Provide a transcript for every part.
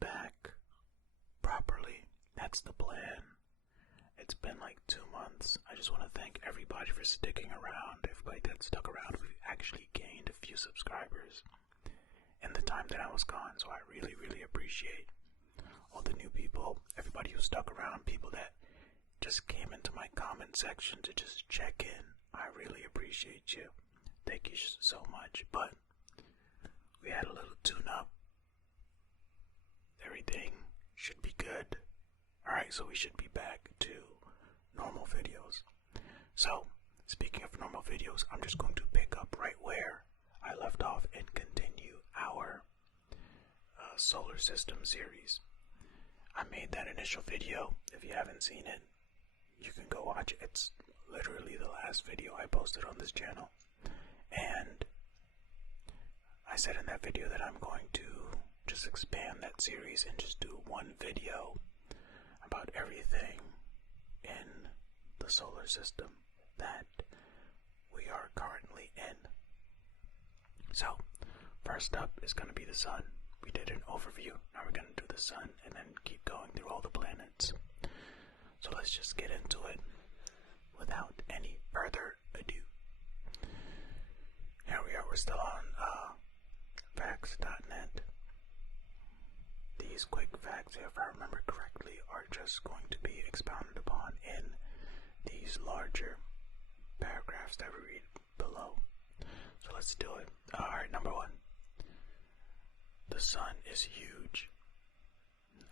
back properly. That's the plan. It's been like 2 months. I just want to thank everybody for sticking around. Everybody that stuck around, we've actually gained a few subscribers in the time that I was gone, so I really, really appreciate all the new people, everybody who stuck around, people that just came into my comment section to just check in. I really appreciate you. Thank you so much. But we had a little tune-up. Everything should be good. Alright, so we should be back to normal videos. So, speaking of normal videos, I'm just going to pick up right where I left off and continue our solar system series. I made that initial video. If you haven't seen it, you can go watch it. It's literally the last video I posted on this channel. And I said in that video that I'm going to just expand that series and just do one video about everything in the solar system that we are currently in. So, first up is going to be the sun. We did an overview. Now we're going to do the sun and then keep going through all the planets. So let's just get into it without any further ado. Here we are. We're still on facts.net. These quick facts, if I remember correctly, are just going to be expounded upon in these larger paragraphs that we read below. So let's do it. Alright, number one. The sun is huge.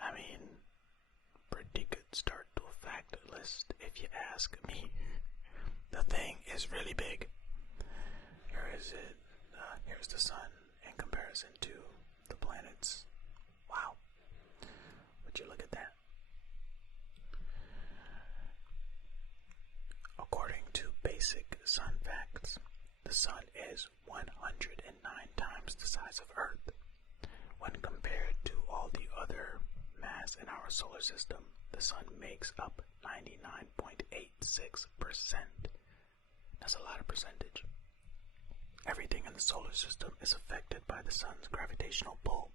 I mean, pretty good start to a fact list if you ask me. The thing is really big. Here is it. Here's the sun in comparison to the planets. Wow. Would you look at that? According to basic sun facts, the sun is 109 times the size of Earth. When compared to all the other mass in our solar system, the sun makes up 99.86%. That's a lot of percentage. Everything in the solar system is affected by the sun's gravitational pull.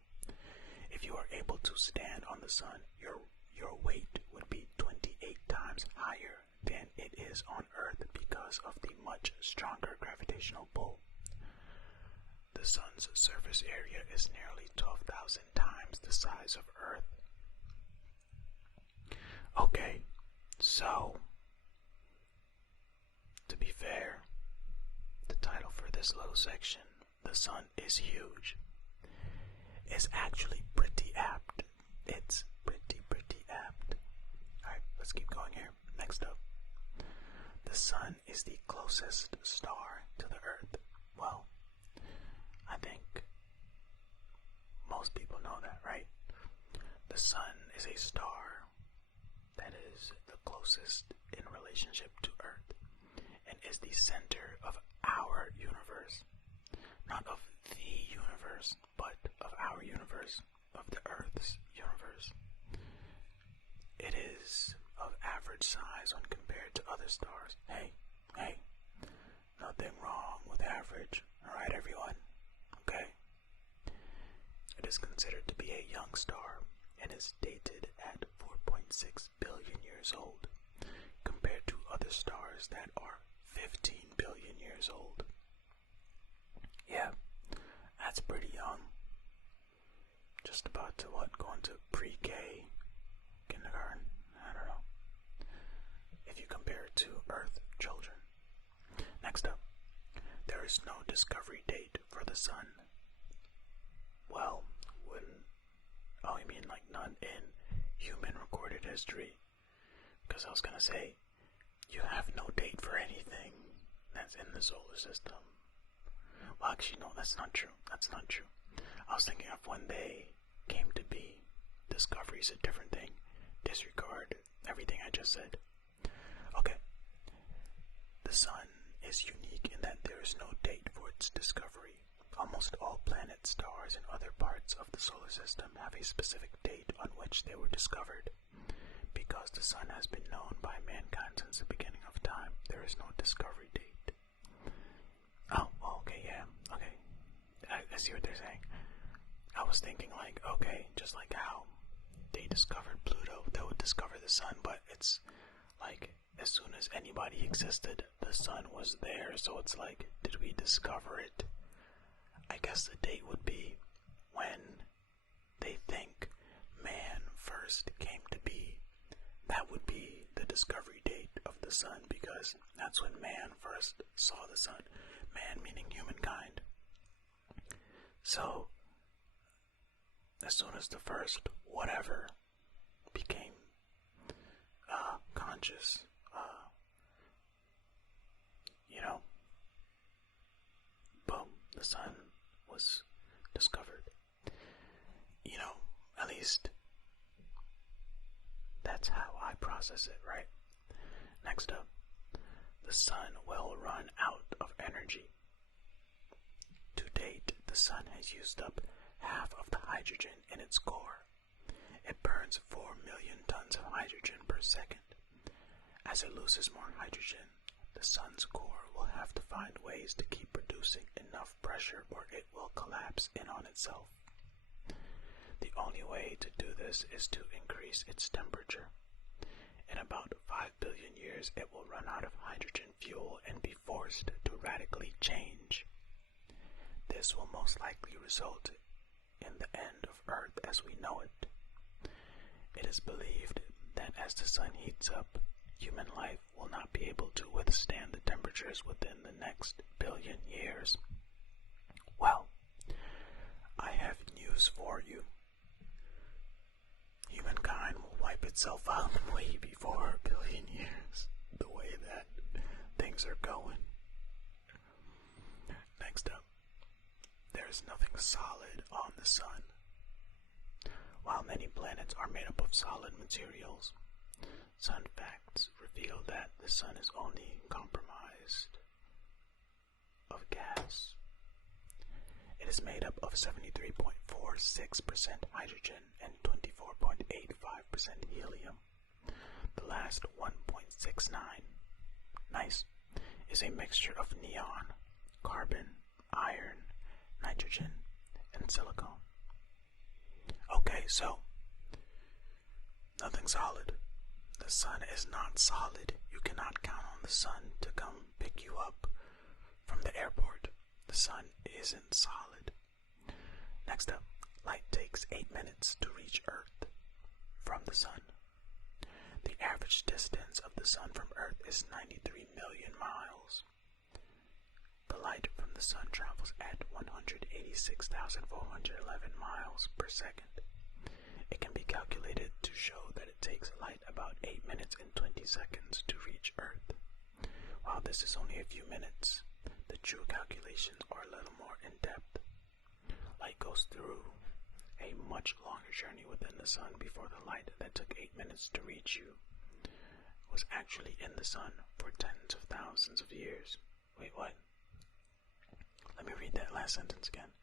If you are able to stand on the sun, your weight would be 28 times higher than it is on Earth because of the much stronger gravitational pull. The sun's surface area is nearly 12,000 times the size of Earth. Okay, so, to be fair, the title for this little section, "The Sun is Huge," is actually pretty apt. It's pretty apt. Alright, let's keep going here. Next up. The sun is the closest star to the Earth. Well, I think most people know that, right? The sun is a star that is the closest in relationship to Earth and is the center of our universe. Not of the universe, but of our universe, of the Earth's universe. It is of average size when compared to other stars. Hey, nothing wrong with average. Alright, everyone? Okay? It is considered to be a young star and is dated at 4.6 billion years old, compared to other stars that are 15 billion years old. Yeah, that's pretty young. Just about to go into pre-K, kindergarten, I don't know. If you compare it to Earth children. Next up, there is no discovery date for the sun. Well, you mean like none in human recorded history? Because I was gonna say, you have no date for anything that's in the solar system. Well, actually, no, that's not true. I was thinking of when they came to be. Discovery is a different thing. Disregard everything I just said. Okay. The sun is unique in that there is no date for its discovery. Almost all planets, stars, and other parts of the solar system have a specific date on which they were discovered. Because the sun has been known by mankind since the beginning of time, there is no discovery date. Oh, okay, yeah, okay. I see what they're saying. I was thinking like, okay, just like how they discovered Pluto, they would discover the sun, but it's like as soon as anybody existed, the sun was there. So it's like, did we discover it? I guess the date would be when they think man first came to be. That would be the discovery date of the sun, because that's when man first saw the sun. Man meaning humankind. So, as soon as the first whatever became conscious, boom, the sun was discovered. At least that's how I process it, right? Next up, the sun will run out of energy. To date, the sun has used up half of the hydrogen in its core. It burns 4 million tons of hydrogen per second. As it loses more hydrogen, the sun's core will have to find ways to keep producing enough pressure or it will collapse in on itself. The only way to do this is to increase its temperature. In about 5 billion years, it will run out of hydrogen fuel and be forced to radically change. This will most likely result in the end of Earth as we know it. It is believed that as the sun heats up, human life will not be able to withstand the temperatures within the next billion years. Well, I have news for you. Humankind will wipe itself out way before a billion years, the way that things are going. Next up, there is nothing solid on the sun. While many planets are made up of solid materials, sun facts reveal that the sun is only comprised of gas. It is made up of 73.46% hydrogen and 24.85% helium. The last 1.69, nice, is a mixture of neon, carbon, iron, nitrogen, and silicon. Okay, so, nothing solid. The sun is not solid. You cannot count on the sun to come pick you up from the airport. The sun isn't solid. Next up, light takes 8 minutes to reach Earth from the sun. The average distance of the sun from Earth is 93 million miles. The light from the sun travels at 186,411 miles per second. It can be calculated to show that it takes light about 8 minutes and 20 seconds to reach Earth. While this is only a few minutes, the true calculations are a little more in-depth. Light goes through a much longer journey within the sun before the light that took 8 minutes to reach you was actually in the sun for tens of thousands of years. Wait, what? Let me read that last sentence again.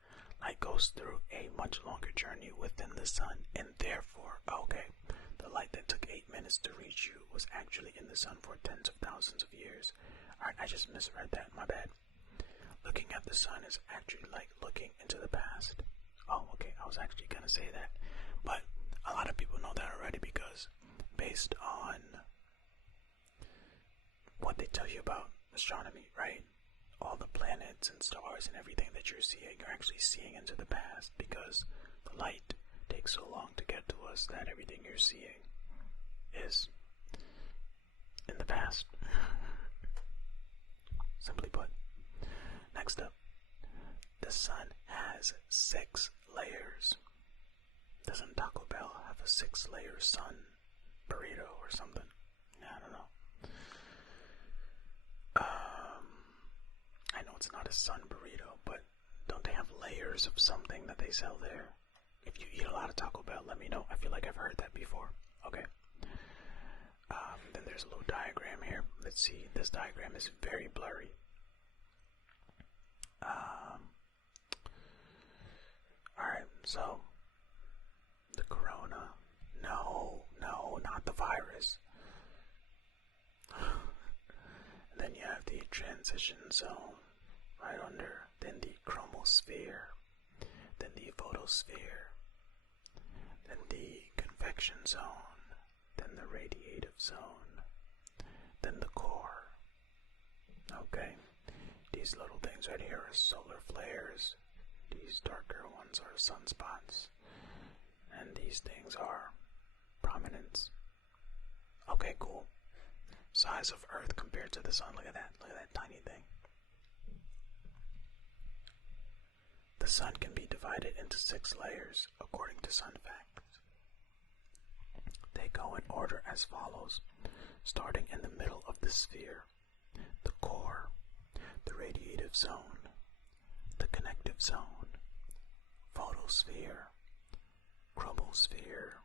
Light goes through a much longer journey within the sun, and therefore, okay, the light that took 8 minutes to reach you was actually in the sun for tens of thousands of years. Alright, I just misread that, my bad. Looking at the sun is actually like looking into the past. Oh, okay, I was actually gonna say that. But a lot of people know that already because based on what they tell you about astronomy, right? All the planets and stars and everything that you're seeing, you're actually seeing into the past because the light takes so long to get to us that everything you're seeing is in the past. Simply put. Next up, the sun has 6 layers. Doesn't Taco Bell have a 6-layer sun burrito or something? I don't know. I know it's not a sun burrito, but don't they have layers of something that they sell there? If you eat a lot of Taco Bell, let me know. I feel like I've heard that before. Okay. Then there's a little diagram here. Let's see. This diagram is very blurry. Alright, so the corona. No, not the virus. And then you have the transition zone right under, then the chromosphere, then the photovoltaic photosphere, then the convection zone, then the radiative zone, then the core. Okay, these little things right here are solar flares. These darker ones are sunspots. And these things are prominence. Okay, cool. Size of Earth compared to the sun. Look at that. Look at that tiny thing. The sun can be divided into 6 layers according to Sun Facts. They go in order as follows, starting in the middle of the sphere: the core, the radiative zone, the connective zone, photosphere, chromosphere,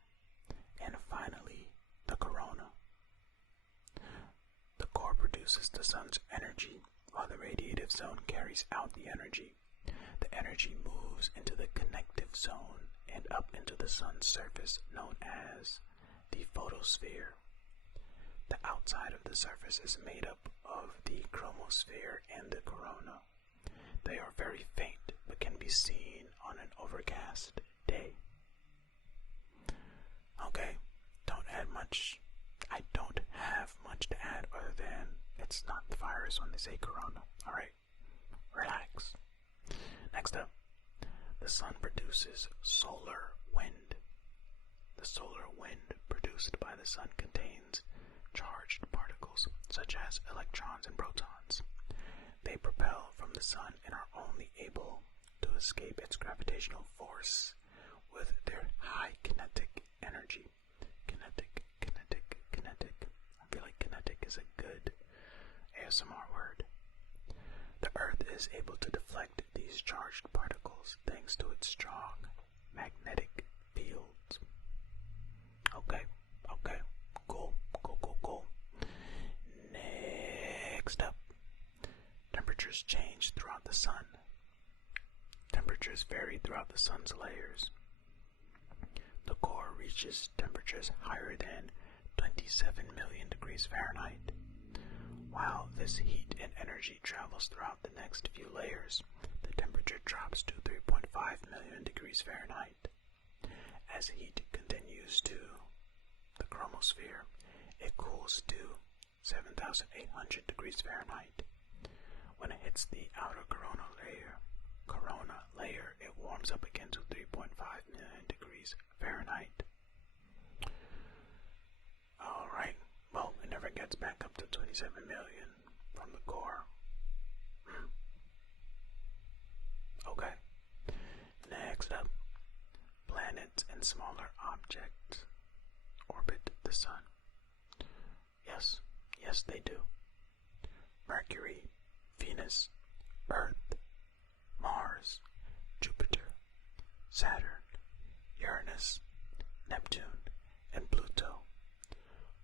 and finally the corona. The core produces the sun's energy, while the radiative zone carries out the energy. The energy moves into the connective zone and up into the sun's surface, known as the photosphere. The outside of the surface is made up of the chromosphere and the corona. They are very faint, but can be seen on an overcast day. Okay, don't add much. I don't have much to add other than it's not the virus when they say corona. Alright, relax. Next up, the sun produces solar wind. The solar wind produced by the sun contains charged particles such as electrons and protons. They propel from the sun and are only able to escape its gravitational force with their high kinetic energy. Kinetic. I feel like kinetic is a good ASMR word. The Earth is able to deflect these charged particles thanks to its strong magnetic fields. Okay, cool. Next up, temperatures change throughout the sun. Temperatures vary throughout the sun's layers. The core reaches temperatures higher than 27 million degrees Fahrenheit. While this heat and energy travels throughout the next few layers, the temperature drops to 3.5 million degrees Fahrenheit. As heat continues to the chromosphere, it cools to 7,800 degrees Fahrenheit. When it hits the outer corona layer, it warms up again to 3.5 million degrees Fahrenheit. Alright, well, it never gets back up to 27 million from the core. Okay, next up, planets and smaller objects orbit the sun. Yes, they do. Mercury, Venus, Earth, Mars, Jupiter, Saturn, Uranus, Neptune, and Pluto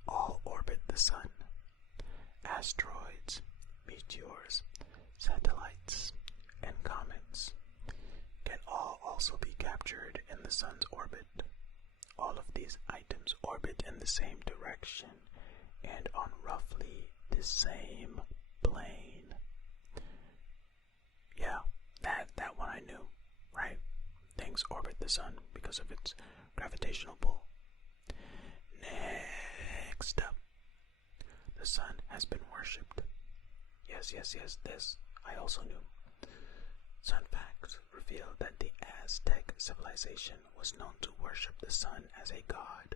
all orbit the sun. Asteroids, meteors, satellites, and comets can all also be captured in the sun's orbit. All of these items orbit in the same direction and on roughly the same plane. Yeah, that one I knew, right? Things orbit the sun because of its gravitational pull. Next up, the sun has been worshipped. Yes, this I also knew. Sun facts reveal that the Aztec civilization was known to worship the sun as a god.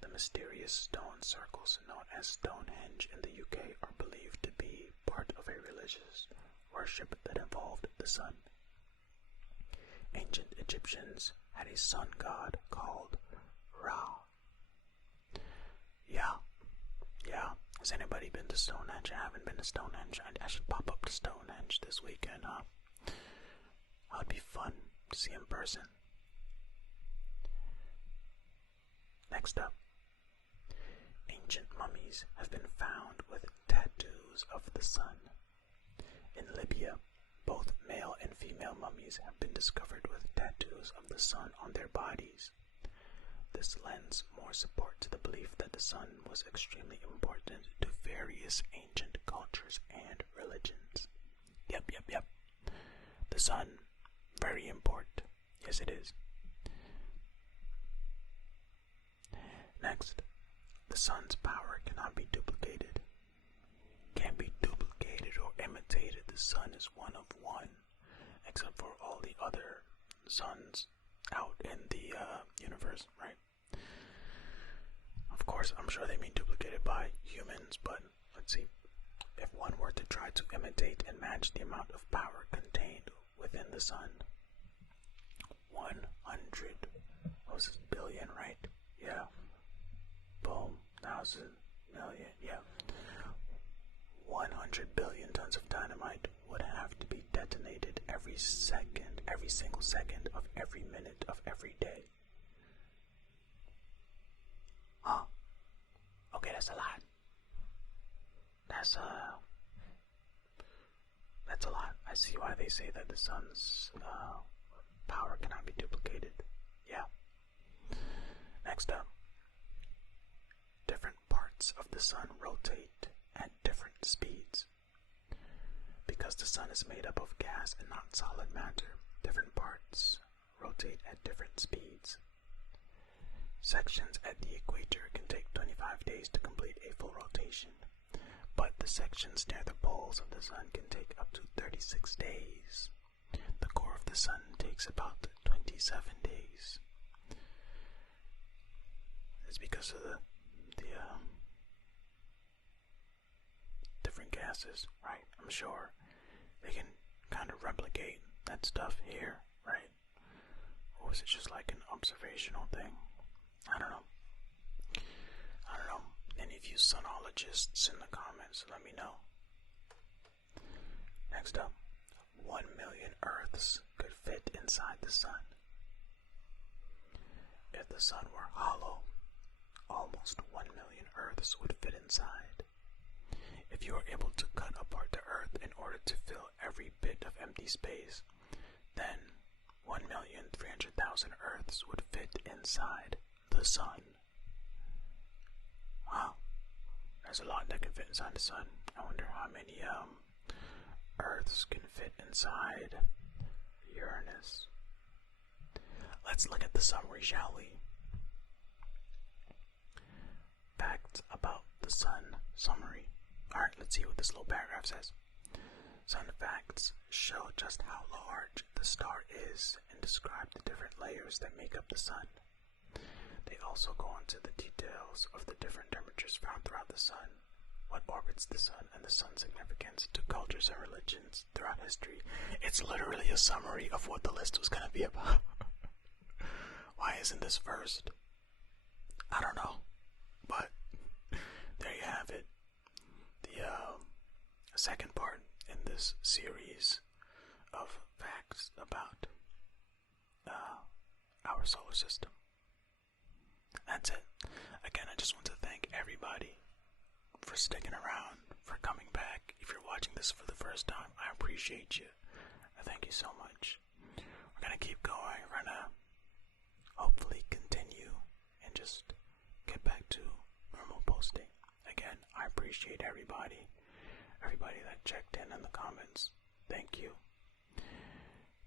The mysterious stone circles known as Stonehenge in the UK are believed to be part of a religious worship that involved the sun. Ancient Egyptians had a sun god called Ra. Yeah. Has anybody been to Stonehenge? I haven't been to Stonehenge. I should pop up to Stonehenge this weekend. That would be fun to see in person. Next up, ancient mummies have been found with tattoos of the sun. In Libya, both male and female mummies have been discovered with tattoos of the sun on their bodies. This lends more support to the belief that the sun was extremely important to various ancient cultures and religions. Yep. The sun, very important. Yes, it is. Next, the sun's power cannot be duplicated. Can't be duplicated or imitated. The sun is one of one, except for all the other suns out in the universe, right? Of course, I'm sure they mean duplicated by humans, but let's see. If one were to try to imitate and match the amount of power contained within the sun, 100 billion, right? Yeah. Boom. 1,000 million. Yeah. 100 billion tons of dynamite would have to be detonated every second, every single second of every minute of every day. Huh? Okay, that's a lot. That's a lot. I see why they say that the sun's power cannot be duplicated. Yeah. Next up. Different parts of the sun rotate at different speeds. Because the sun is made up of gas and not solid matter, different parts rotate at different speeds. Sections at the equator can take 25 days to complete a full rotation, but the sections near the poles of the sun can take up to 36 days. The core of the sun takes about 27 days. It's because of the different gases, right? I'm sure they can kind of replicate that stuff here, right? Or was it just like an observational thing? I don't know. Any of you sunologists in the comments, let me know. Next up, 1 million Earths could fit inside the sun. If the sun were hollow, almost 1 million Earths would fit inside. If you were able to cut apart the Earth in order to fill every bit of empty space, then 1,300,000 Earths would fit inside the sun. Wow, there's a lot that can fit inside the sun. I wonder how many Earths can fit inside Uranus. Let's look at the summary, shall we? Facts about the sun summary. Alright, let's see what this little paragraph says. Sun facts show just how large the star is and describe the different layers that make up the sun. They also go into the details of the different temperatures found throughout the sun, what orbits the sun, and the sun's significance to cultures and religions throughout history. It's literally a summary of what the list was going to be about. Why isn't this first? I don't know, but there you have it. The second part in this series of facts about our solar system. That's it. Again, I just want to thank everybody for sticking around, for coming back. If you're watching this for the first time, I appreciate you. I thank you so much. We're going to keep going. We're going to hopefully continue and just get back to normal posting. Again, I appreciate everybody that checked in the comments. Thank you.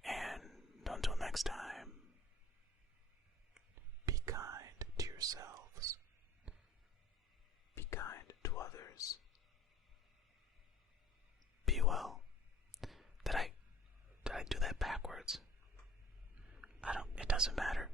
And until next time, be kind to yourselves. Be kind to others. Be well. Did I do that backwards? It doesn't matter.